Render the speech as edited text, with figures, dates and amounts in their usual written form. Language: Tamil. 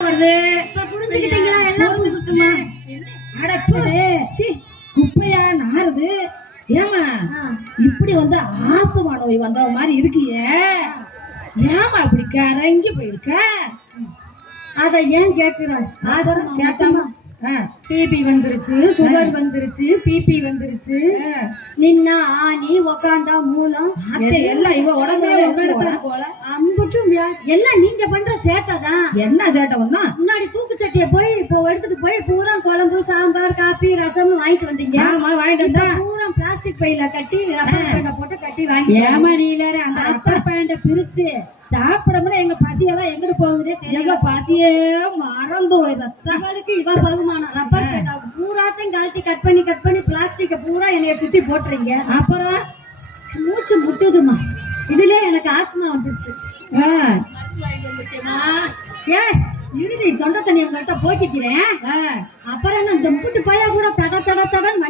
புரிஞ்சுக்கிட்டீங்களா? எல்லாம் புரிஞ்சுச்சுமா. குப்பையா நாறுது. ஏமா இப்படி வந்து ஆஸ்துமா நோய் வந்த மாதிரி இருக்கியே, ஏமா இப்படி கரங்கி போயிருக்க? அத ஏன் கேக்குற? கேட்டாமா டிபி வந்துருச்சு, சுகர் வந்துருச்சு, பிபி வந்துருச்சு. நின்னா ஆணி, உக்காந்தா மூலம், எல்லாம் இவ உடம்புல போல அம்புட்டும் எல்லாம் நீங்க பண்ற சேட்டை தான். என்ன சேட்டை? ஒண்ணா முன்னாடி தூக்குச்சட்டிய போய் இப்போ எடுத்துட்டு போய் பூரா குழம்பு, சாம்பார், காபி, ரசம் வாங்கிட்டு வந்தீங்க. ஆமா வாங்கிட்டு வந்தா பூரா பிளாஸ்டிக் பையில கட்டி ரப்பர் பேண்ட போட்டு கட்டி வாங்கி. ஏமா நீ வேற அந்த ரப்பர் பேண்ட பிரிச்சு சாப்பிடமுன்னா எங்க பசியெல்லாம் எங்கிட்டு போகுது? எங்க பசியே மறந்து போயிருக்கு. இவ பகுமானம் ரப்பர் பேண்டா பூராத்தையும் கழட்டி கட் பண்ணி பிளாஸ்டிக்க பூரா என்னைய சுத்தி போட்டுறீங்க. அப்புறம் மூச்சு முட்டுதுமா. இதுல எனக்கு ஆஸ்மா வந்துருச்சு. ஏ இருடி, தொண்டை தண்ணி உங்கள்கிட்ட போக்கிக்கிறேன். அப்புறம் என்ன இந்த முட்டு பையா கூட தட தட தடன்னு